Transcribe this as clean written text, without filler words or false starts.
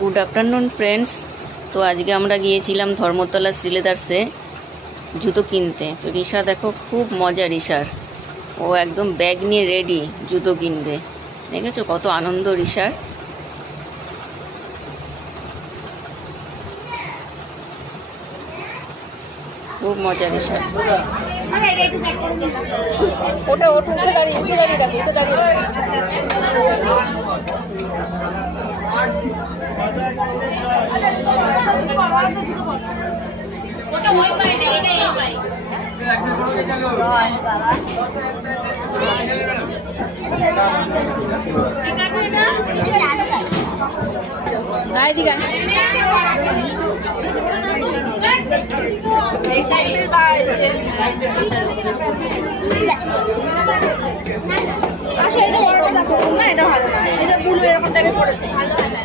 Good afternoon friends. তো আজকে আমরা গিয়েছিলাম ধর্মতলা শ্রীলেদার্সে জুতো কিনতে। তো রিশা দেখো, খুব মজা রিশার, ও একদম ব্যাগ নিয়ে রেডি জুতো কিনবে। দেখেছো কত আনন্দ রিশার। খুব মজা রিশার। ওটা উঠে দাঁড়িয়ে দেখো, উঠে দাঁড়িয়ে গায়ে দি গায়ে আসলে এটা বড়টা দেখো না, এটা ভালো না, এটা ব্লু এরকম টাইপের পড়েছে, ভালো হয় না।